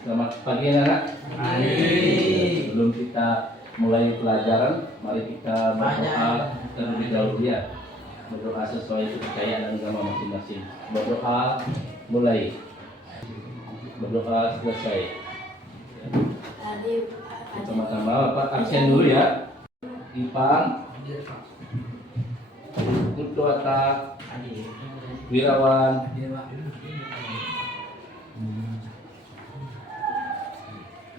Selamat pagi anak-anak. Sebelum kita mulai pelajaran, mari kita berdoa terlebih dahulu ya. Berdoa sesuai kepercayaan dan agama masing-masing. Berdoa mulai. Berdoa selesai. Pertama-tama Bapak absen dulu ya. Ipang, Kutuata, Wirawan,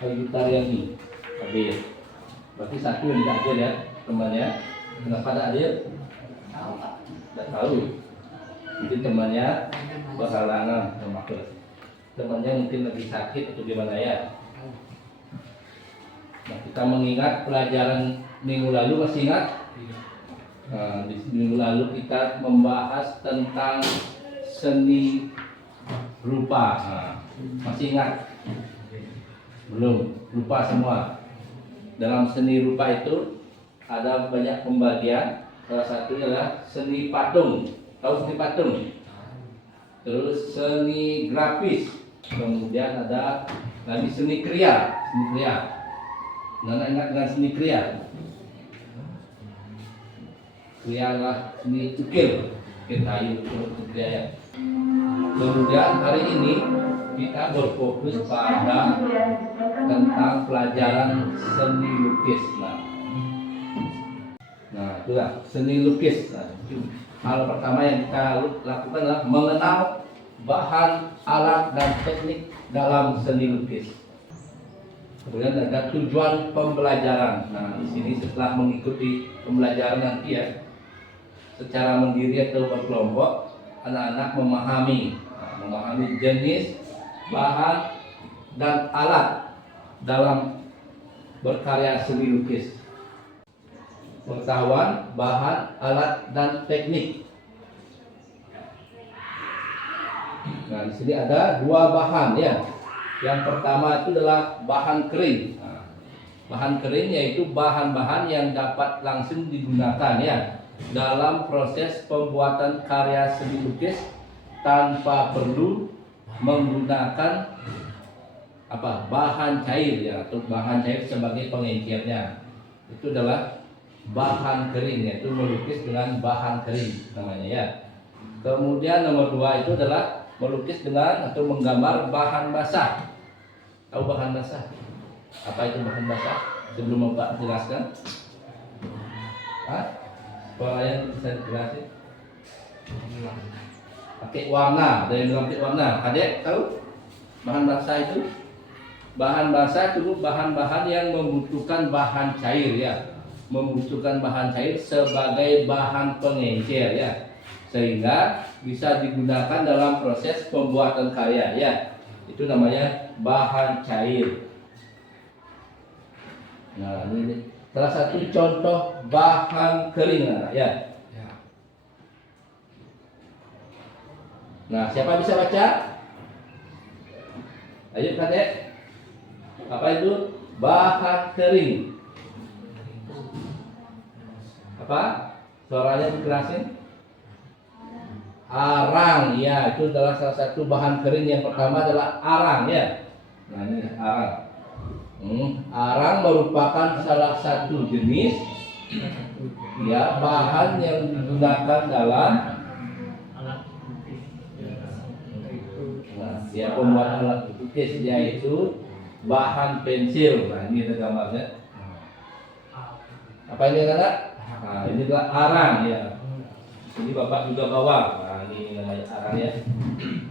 Ayutariani, hadir. Berarti satu yang tidak hadir ya temannya. Kenapa tidak hadir? Tidak tahu. Mungkin temannya berhalangan memakai. Temannya mungkin lagi sakit atau gimana ya. Nah, kita mengingat pelajaran minggu lalu, masih ingat? Nah, di minggu lalu kita membahas tentang seni rupa. Nah, masih ingat? Belum, lupa semua. Dalam seni rupa itu ada banyak pembagian. Salah satunya adalah seni patung. Tahu seni patung? Terus seni grafis. Kemudian ada lagi seni kriya. Seni kriya. Nana ingat dengan seni kriya? Kriya adalah seni ukir. Ukir kayu, ukir kriya ya. Kemudian hari ini kita berfokus pada tentang pelajaran seni lukis. Nah itulah seni lukis. Hal pertama yang kita lakukan adalah mengenal bahan, alat, dan teknik dalam seni lukis. Kemudian ada tujuan pembelajaran. Nah di sini setelah mengikuti pembelajaran nanti ya, secara mandiri atau berkelompok, anak-anak memahami jenis, bahan, dan alat dalam berkarya seni lukis. Pengetahuan, bahan, alat, dan teknik. Nah, di sini ada dua bahan ya. Yang pertama itu adalah bahan kering. Nah, bahan kering yaitu bahan-bahan yang dapat langsung digunakan ya dalam proses pembuatan karya seni lukis tanpa perlu menggunakan bahan cair ya, atau bahan cair sebagai pengencernya. Itu adalah bahan kering, yaitu melukis dengan bahan kering namanya ya. Kemudian nomor dua itu adalah melukis dengan atau menggambar bahan basah. Tahu bahan basah? Apa itu bahan basah? Sebelum Bapak jelaskan, kalau yang bisa dijelasin? Pakai warna, dari pakai warna. Adek tahu bahan basah itu? Bahan basah itu bahan-bahan yang membutuhkan bahan cair ya, membutuhkan bahan cair sebagai bahan pengencer ya, sehingga bisa digunakan dalam proses pembuatan karya ya. Itu namanya bahan cair. Nah ini salah satu contoh bahan kering ya. Nah siapa bisa baca? Ayo Kadek. Apa itu bahan kering? Apa? Suaranya dijelasin? Arang ya, itu adalah salah satu bahan kering. Yang pertama adalah arang ya. Nah ini arang. Arang merupakan salah satu jenis ya bahan yang digunakan dalam pembuatan alat lukis, yaitu bahan pensil. Nah ini ada gambarnya. Apa ini anak? Nah ini adalah arang ya. Ini Bapak juga bawa. Nah ini namanya arang ya.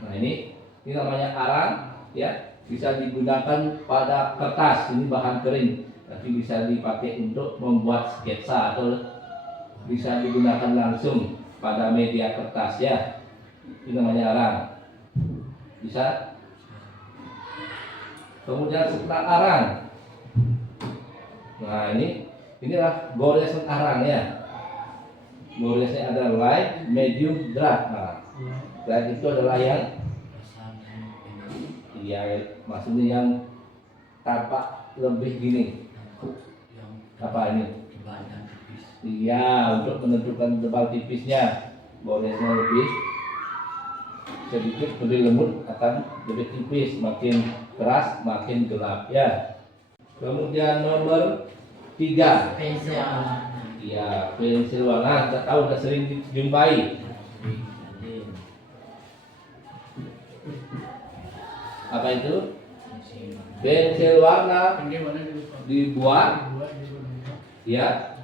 Nah ini namanya arang ya. Bisa digunakan pada kertas. Ini bahan kering. Tapi bisa dipakai untuk membuat sketsa atau bisa digunakan langsung pada media kertas ya. Ini namanya arang. Bisa. Kemudian setelah arang, nah inilah goresan arang ya. Goresnya ada light, medium, dark. Nah, light itu adalah yang maksudnya yang tampak lebih gini. Apa ini? Iya, untuk menentukan tebal tipisnya. Goresnya lebih sedikit lebih lembut akan lebih tipis, makin keras makin gelap ya. Kemudian nomor 3, Pensil. ya pensil warna, kita tahu sudah sering dijumpai. Apa itu? Pensil warna dibuat ya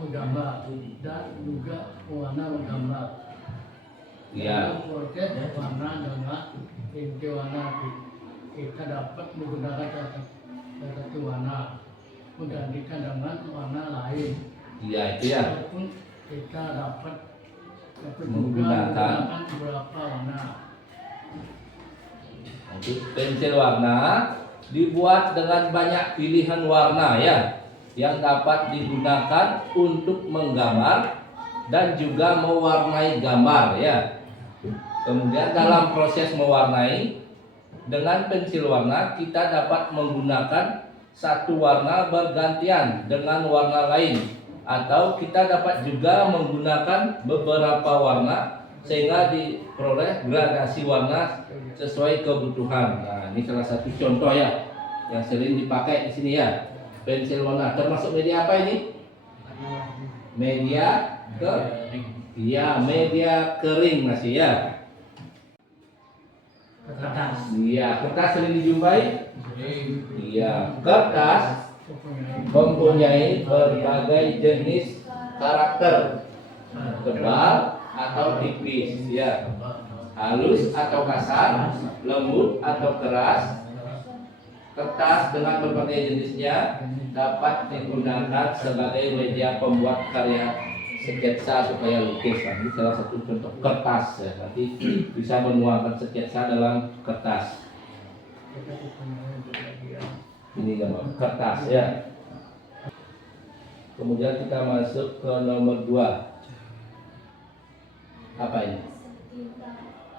menggambar dan juga warna menggambar. ya Proses warna dengan inti warna kita dapat menggunakan satu warna menggantikan dengan warna lain. ya itu ya. Walaupun kita dapat juga Menggunakan beberapa warna. Untuk pensil warna dibuat dengan banyak pilihan warna ya, yang dapat digunakan untuk menggambar dan juga mewarnai gambar ya. Kemudian dalam proses mewarnai dengan pensil warna kita dapat menggunakan satu warna bergantian dengan warna lain, atau kita dapat juga menggunakan beberapa warna sehingga diperoleh gradasi warna sesuai kebutuhan. Nah, ini salah satu contoh ya yang sering dipakai di sini ya. Pensil warna termasuk media apa ini? Media media kering masih ya. Kertas. Iya, kertas sering dijumpai. Iya, kertas mempunyai berbagai jenis karakter, tebal atau tipis ya, halus atau kasar, lembut atau keras. Kertas dengan berbagai jenisnya dapat digunakan sebagai media pembuat karya sketsa supaya lukis. Nah, ini salah satu contoh kertas ya. Nanti bisa menuangkan sketsa dalam kertas. Ini gambar kertas ya. Kemudian kita masuk ke nomor 2. Apa ini?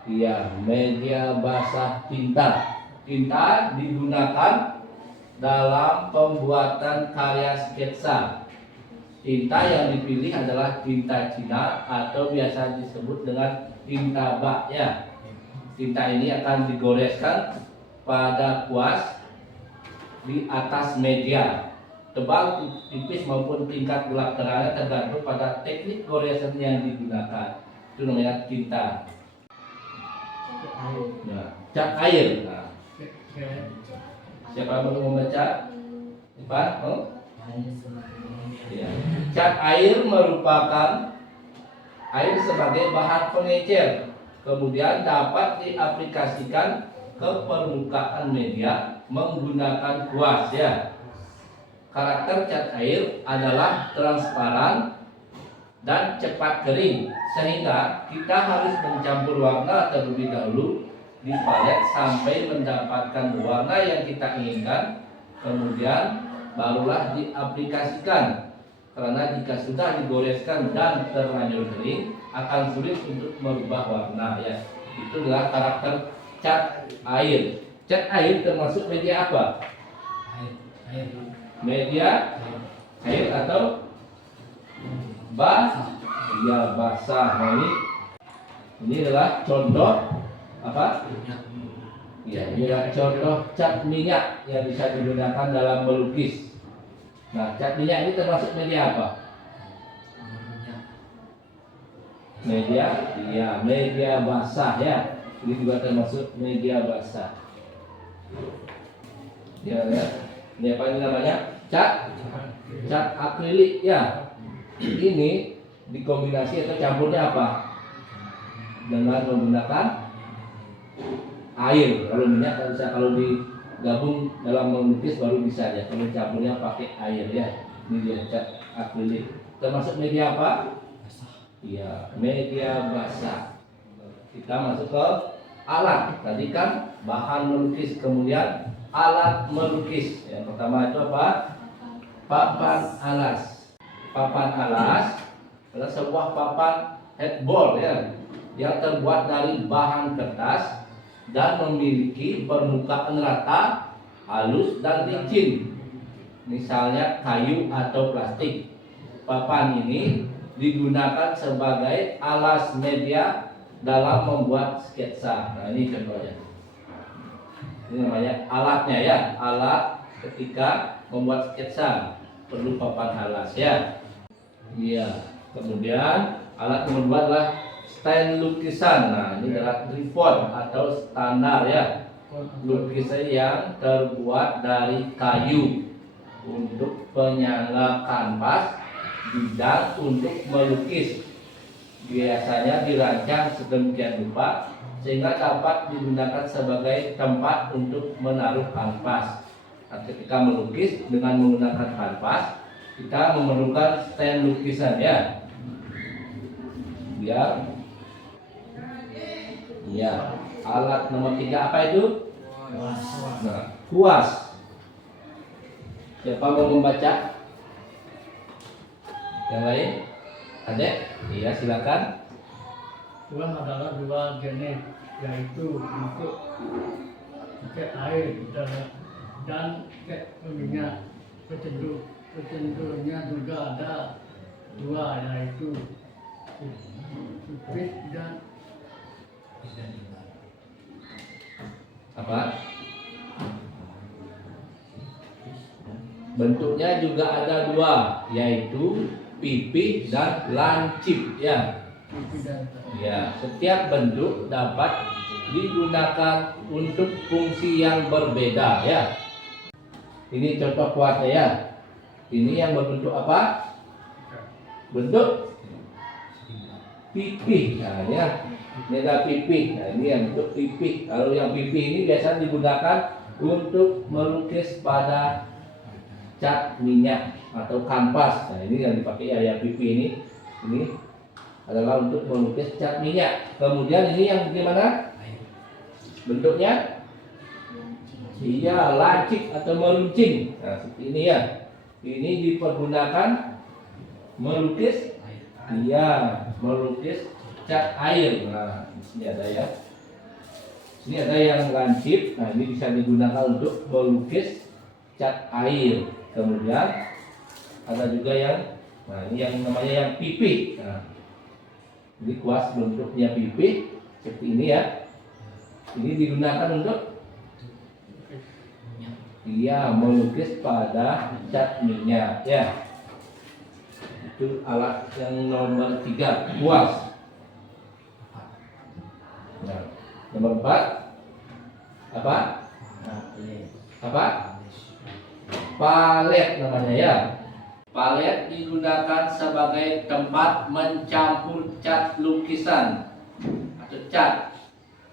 Iya, media basah tinta. Tinta digunakan dalam pembuatan karya sketsa. Tinta yang dipilih adalah tinta Cina atau biasa disebut dengan tinta bak ya. Tinta ini akan digoreskan pada kuas di atas media. Tebal, tipis maupun tingkat gelap terangnya tergantung pada teknik goresan yang digunakan. Itu namanya tinta. Nah, cat air. Nah, siapa yang mau membaca? Ipan? Oh? Ya. Cat air merupakan air sebagai bahan pengecer, kemudian dapat diaplikasikan ke permukaan media menggunakan kuas ya. Karakter cat air adalah transparan dan cepat kering, sehingga kita harus mencampur warna terlebih dahulu di palet sampai mendapatkan warna yang kita inginkan, kemudian barulah diaplikasikan. Karena jika sudah digoreskan dan terlanjur kering, akan sulit untuk merubah warna ya. Itu adalah karakter cat air. Cat air termasuk media apa? Media air atau ya basah. Nah, ini adalah contoh apa? Ya, ini adalah contoh cat minyak yang bisa digunakan dalam melukis. Nah, cat minyak ini termasuk media apa? Media basah ya. Ini juga termasuk media basah. Ya. Ini apa ini namanya? Cat akrilik ya. Ini dikombinasi atau campurnya apa? Dengan menggunakan air. Kalau minyak bisa, kalau digabung dalam melukis baru bisa ya. Kalau campurnya pakai air ya. Ini dia cat akrilik. Termasuk media apa? Iya, media basah. Kita masuk ke alat. Tadi kan bahan melukis, kemudian alat melukis. Yang pertama itu apa? Papan alas. Papan alas adalah sebuah papan headboard ya, yang terbuat dari bahan kertas dan memiliki permukaan rata, halus dan licin. Misalnya kayu atau plastik. Papan ini digunakan sebagai alas media dalam membuat sketsa. Nah, ini contohnya. Ini namanya alatnya ya, alat ketika membuat sketsa perlu papan alas ya. Iya. Kemudian alat nomor 2 adalah stand lukisan. Nah, ini adalah tripod atau standar ya. Lukisan yang terbuat dari kayu untuk penyangga kanvas bidang untuk melukis. Biasanya dirancang sedemikian rupa sehingga dapat digunakan sebagai tempat untuk menaruh kanvas. Nah, ketika melukis dengan menggunakan kanvas, kita memerlukan stand lukisan ya. Biar ya. Alat nomor 3 apa itu? Nah, kuas. Siapa mau membaca? Yang lain? Adek? Iya, silakan. Kuas adalah dua jenis, yaitu untuk cat air dan cat minyak. Pecenderungnya juga ada dua, yaitu pipis dan Apa? Bentuknya juga ada dua, yaitu pipih dan lancip ya. pipis dan Ya, setiap bentuk dapat digunakan untuk fungsi yang berbeda ya. Ini contoh kuasnya ya. Ini yang berbentuk apa? Bentuk pipih. Nah, ya. Ini ada pipih. Nah, ini yang bentuk pipih. Kalau yang pipih ini biasa digunakan untuk melukis pada cat minyak atau kanvas. Nah, ini yang dipakai ya, yang pipih ini. Ini adalah untuk melukis cat minyak. Kemudian ini yang bagaimana? Bentuknya? Iya, lancip atau meruncing. Nah, seperti ini ya. Ini dipergunakan melukis. Iya, melukis cat air. Nah, di sini ada ya. Ini ada yang lancip. Nah, ini bisa digunakan untuk melukis cat air. Kemudian ada juga yang, nah ini yang namanya yang pipih. Nah, ini kuas bentuknya pipih seperti ini ya. Ini digunakan untuk melukis pada cat minyak ya. Itu alat yang nomor 3, kuas. Nah, nomor 4 apa? Apa? Palet namanya ya. Palet digunakan sebagai tempat mencampur cat lukisan atau cat.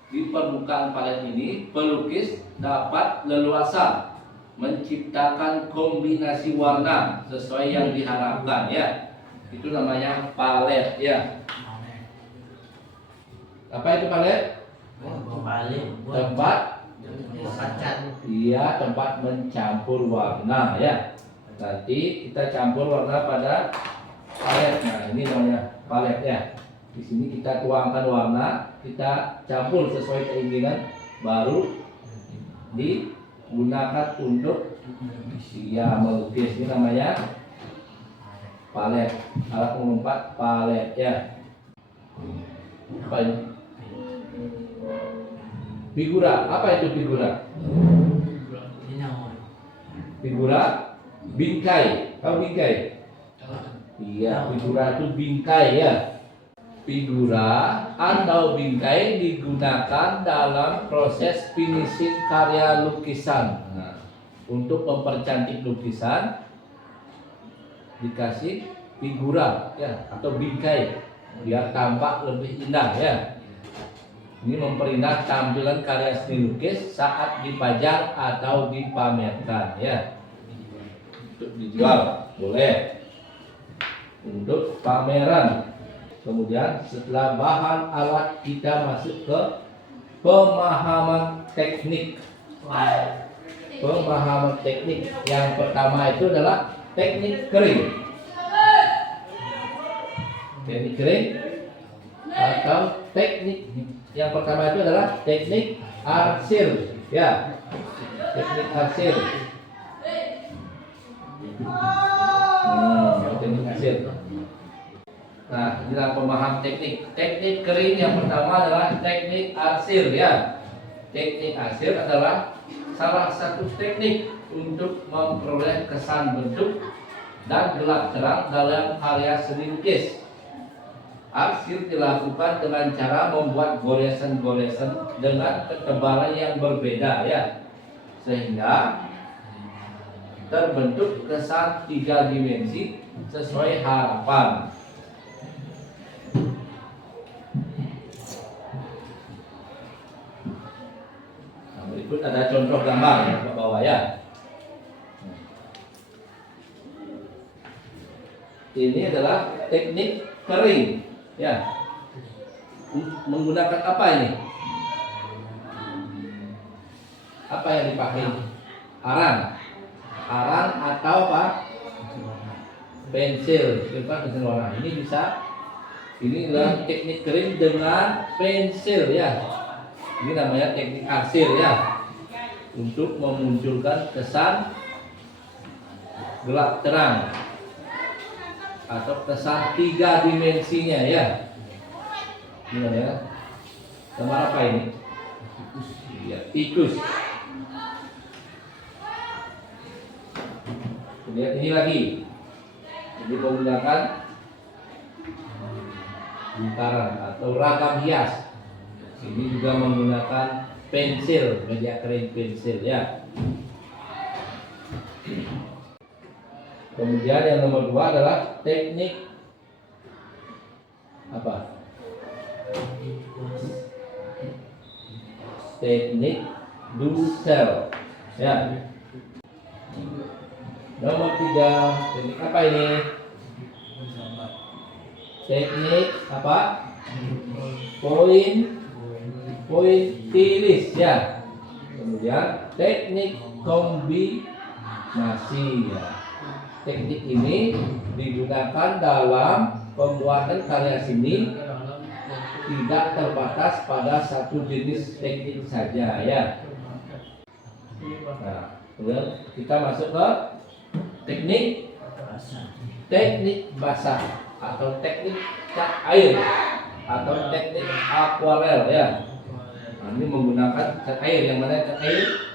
Di permukaan palet ini, pelukis dapat leluasa menciptakan kombinasi warna sesuai yang diharapkan ya. Itu namanya palet ya. Apa itu palet? Tempat iya, tempat mencampur warna ya. Nanti kita campur warna pada palet. Nah, ini namanya palet ya. Di sini kita tuangkan warna, kita campur sesuai keinginan, baru digunakan untuk melukis. Ini namanya palet. Alat nomor 4 palet ya. Apa ini? Figura. Apa itu figura? Figura bingkai. Tahu bingkai? Iya, figura itu bingkai ya. Figura atau bingkai digunakan dalam proses finishing karya lukisan. Nah, untuk mempercantik lukisan dikasih figura ya atau bingkai biar tampak lebih indah ya. Ini memperindah tampilan karya seni lukis saat dipajang atau dipamerkan ya. Untuk dijual boleh, untuk pameran. Kemudian setelah bahan alat kita masuk ke pemahaman teknik. Pemahaman teknik yang pertama itu adalah teknik kering. Teknik kering atau teknik yang pertama itu adalah teknik arsil ya. Teknik arsil. Teknik arsil. Nah, inilah pemahaman teknik. Teknik kering yang pertama adalah teknik arsir ya. Teknik arsir adalah salah satu teknik untuk memperoleh kesan bentuk dan gelap terang dalam karya seni lukis. Arsir dilakukan dengan cara membuat goresan-goresan dengan ketebalan yang berbeda ya, sehingga terbentuk kesan 3 dimensi sesuai harapan. Nah, berikut ada contoh gambar ya, ke bawah ya. Ini adalah teknik kering ya. Menggunakan apa ini? Apa yang dipakai? Arang atau apa? Pensil, pensil warna. Ini bisa. Ini adalah teknik kering dengan pensil ya. Ini namanya teknik arsir ya. Untuk memunculkan kesan gelap terang atau kesan 3 dimensinya ya. Gimana ya? Gambar apa ini? Ya, tikus. Lihat ini lagi. Jadi menggunakan lingkaran atau ragam hias. Ini juga menggunakan pensil, media kering pensil ya. Kemudian yang nomor 2 adalah teknik apa? Teknik Dussel ya. Nomor 3 teknik apa ini? Teknik apa? Pointillis ya. Kemudian teknik kombinasi ya. Teknik ini digunakan dalam pembuatan karya seni, tidak terbatas pada satu jenis teknik saja ya. Nah, kemudian kita masuk ke teknik basah atau teknik cat air atau teknik akuarel ya. Nah, ini menggunakan cat air. Yang mana cat air?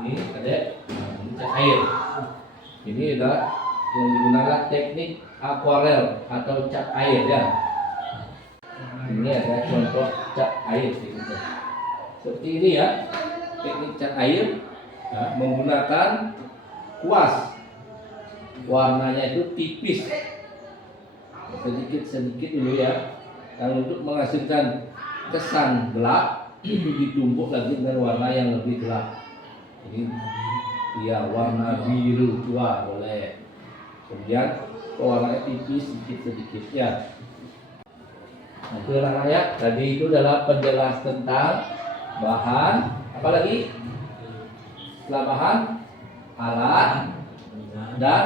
Ini ada cat air. Ini adalah yang digunakan teknik akuarel atau cat air ya. Ini ada contoh cat air seperti ini ya. Teknik cat air menggunakan kuas. Warnanya itu tipis, sedikit dulu ya. Dan untuk menghasilkan kesan gelap itu ditumpuk lagi dengan warna yang lebih gelap. Ini ya warna biru tua boleh. Kemudian warnanya tipis sedikit ya. Nah, itu adalah ya. Tadi itu adalah penjelasan tentang bahan. Apa lagi? Setelah bahan, alat dan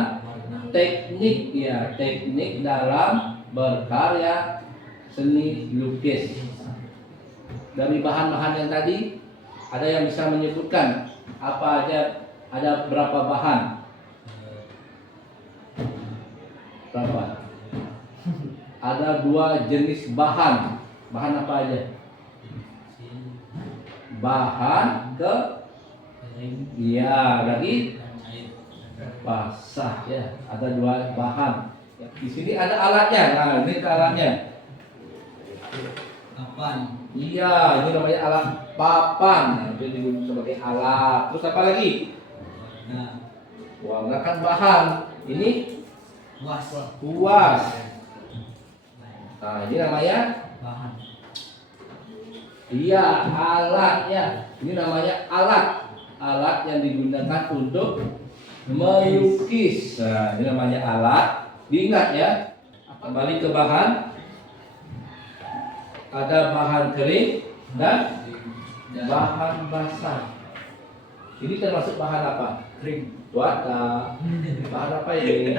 teknik ya. Teknik dalam berkarya seni lukis. Dari bahan-bahan yang tadi, ada yang bisa menyebutkan apa aja? Ada berapa bahan? Berapa? Ada 2 jenis bahan. Bahan apa aja? Bahan ya, lagi basah ya. Ada 2 bahan. Di sini ada alatnya. Nah, ini alatnya. Papan. Iya, ini namanya alat papan. Nah, itu digunakan sebagai alat. Terus apa lagi? Warna kan bahan. Ini kuas. Nah, ini namanya bahan. Iya, alat ya. Ini namanya alat. Alat yang digunakan untuk melukis. Nah, ini namanya alat. Diingat ya. Kembali ke bahan. Ada bahan kering dan bahan basah. Ini termasuk bahan apa? Kering. Wata. Bahan apa ini?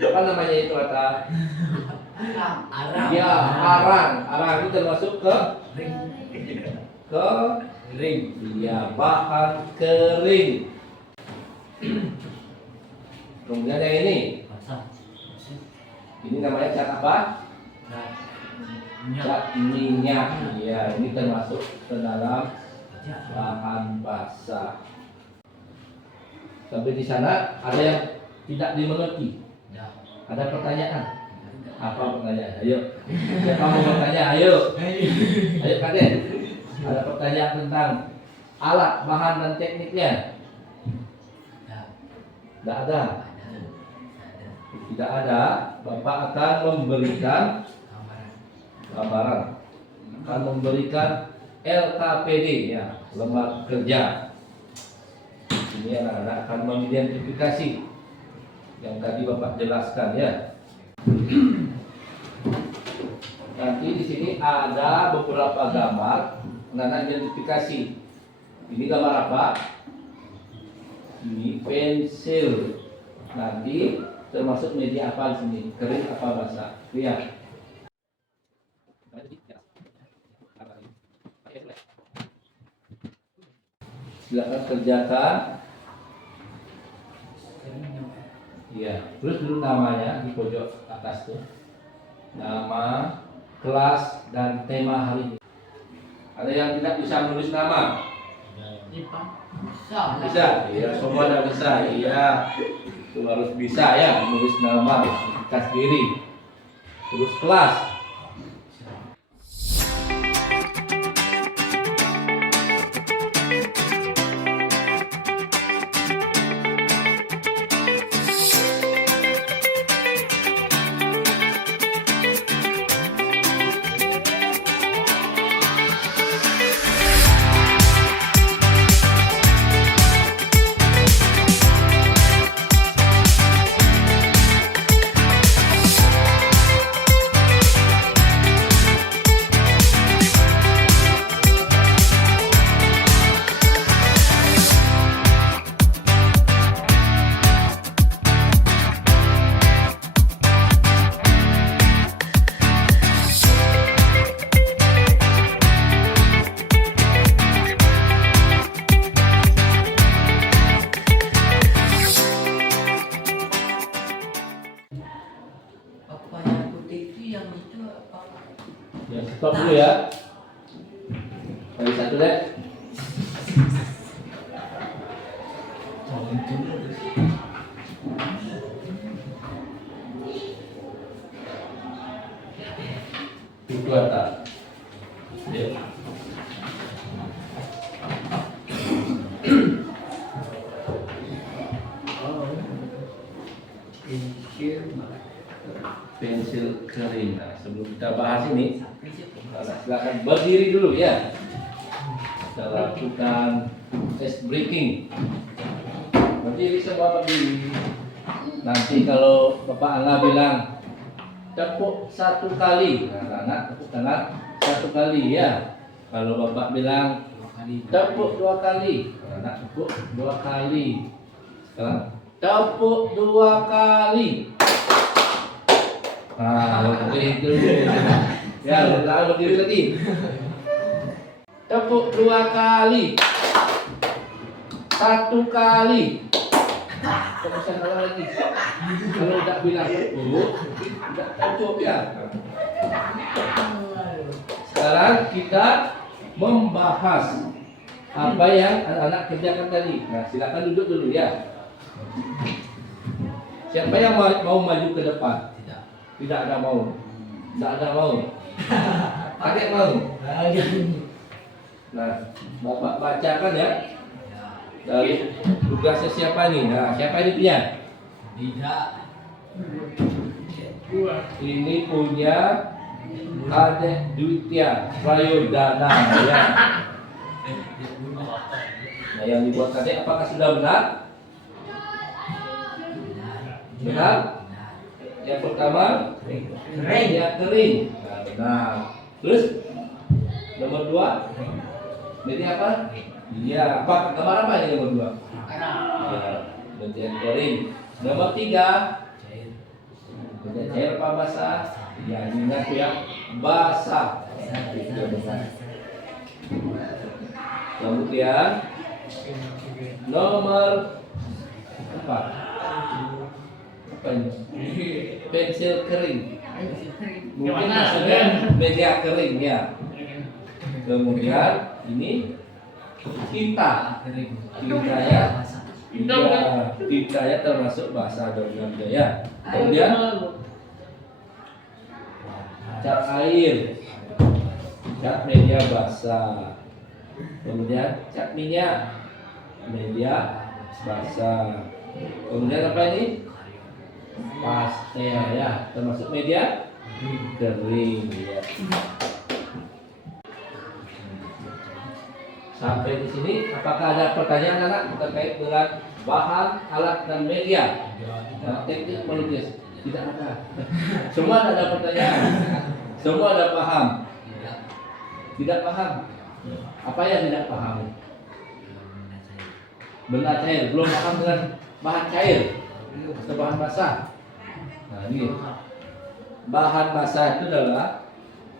Apa namanya itu wata? Arang. Ya, arang. Arang itu termasuk ke kering. Iya, bahan kering. Kemudian yang ini Ini namanya cat apa? Cat minyak. Ya, ini termasuk ke dalam bahan basah. Sampai di sana ada yang tidak dimengerti. Ada pertanyaan? Apa pertanyaan? Ayo. Siapa mau bertanya? Ayo. Ayo Kaden. Ada pertanyaan tentang alat, bahan dan tekniknya? Tidak ada. Tidak ada. Bapak akan memberikan gambaran. Akan memberikan LKPD ya, lembar kerja. Ini anak-anak akan mengidentifikasi yang tadi Bapak jelaskan ya. Nanti di sini ada beberapa gambar, anak-anak identifikasi. Ini gambar apa? Ini pensil. Nanti termasuk media apa di sini? Kering apa basah? Lihat. Silakan kerjakan. Iya, terus dulu namanya di pojok atas tuh. Nama, kelas, dan tema hari ini. Ada yang tidak bisa menulis nama? Bisa, iya, semua tidak bisa, iya. Itu harus bisa ya, menulis nama, identitas diri. Terus kelas. Ya, stop dulu ya. Kali satu deh. Itu atas. Ya. Pensil kering. Nah, sebelum kita bahas ini, silakan berdiri dulu ya. Kita lakukan test breaking. Berdiri semua, berdiri. Nanti kalau Bapak Angga bilang tepuk satu kali, nah, anak tepuk tangan satu kali ya. Kalau Bapak bilang tepuk dua kali, anak tepuk dua kali. Sekarang tepuk dua kali. Nah, itu ya, udah berdiri lagi. Tepuk dua kali, satu kali. Kalau bisa salah lagi. Kalau tidak bilang tepuk, tidak tepuk ya. Sekarang kita membahas apa yang anak-anak kerjakan tadi. Nah, silakan duduk dulu ya. Siapa yang mau maju ke depan? Tidak ada mau. Tidak ada mau. Kakek mau. Nah, Bapak bacakan ya. Dari tugasnya siapa nih? Nah, siapa ini punya? Tidak. Ini punya Adek Dwitya Prayodana ya. Nah, yang dibuat Adek apakah sudah benar? Benar? Yang pertama kering ya, kering. Nah, benar. Terus nomor 2 ini apa? Iya, apa gambar apa ini nomor 2? Ya, bagian kering. Nomor 3 bagian cair apa basah? Ya, ingat ya, basah. Kemudian nomor 4 Apa ini? Pensil kering. Mungkin Gimana? maksudnya media kering ya. Kemudian ini tinta. Tinta ya. Tinta ya termasuk bahasa Dongam Jaya. Kemudian cat air, cat media basah. Kemudian cat minyak, media basah. Kemudian apa ini? Pastel ya, termasuk media kering ya. Sampai di sini, apakah ada pertanyaan anak terkait dengan bahan, alat dan media? Nah, teknik melukis tidak ada. Semua ada pertanyaan. Semua ada paham. Tidak paham. Apa yang tidak paham? Benda cair. Belum paham dengan bahan cair atau bahan basah. Nah, ini bahan basah itu adalah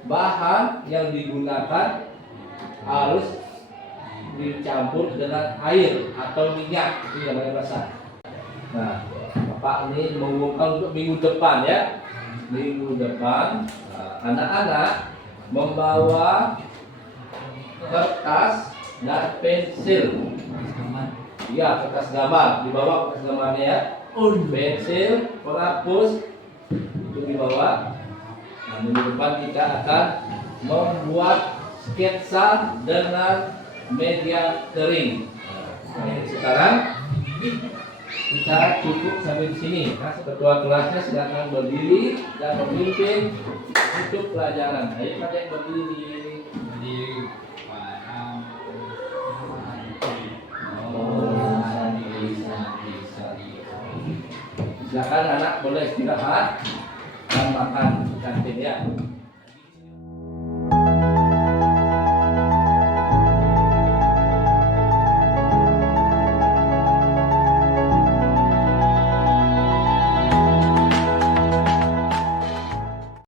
bahan yang digunakan harus dicampur dengan air atau minyak, itu namanya basah. Nah, Bapak ini mengumumkan untuk minggu depan ya. Minggu depan anak-anak membawa kertas dan pensil. Ya, kertas gambar dibawa, kertas gambarnya ya. Pensil, penghapus itu dibawa. Nah, minggu depan kita akan membuat sketsa dengan media kering. Nah, sekarang kita cukup sampai di sini. Nah, ketua kelasnya silakan berdiri dan memimpin untuk pelajaran. Ayo kalian berdiri. Silakan anak boleh istirahat dan makan di kantin ya.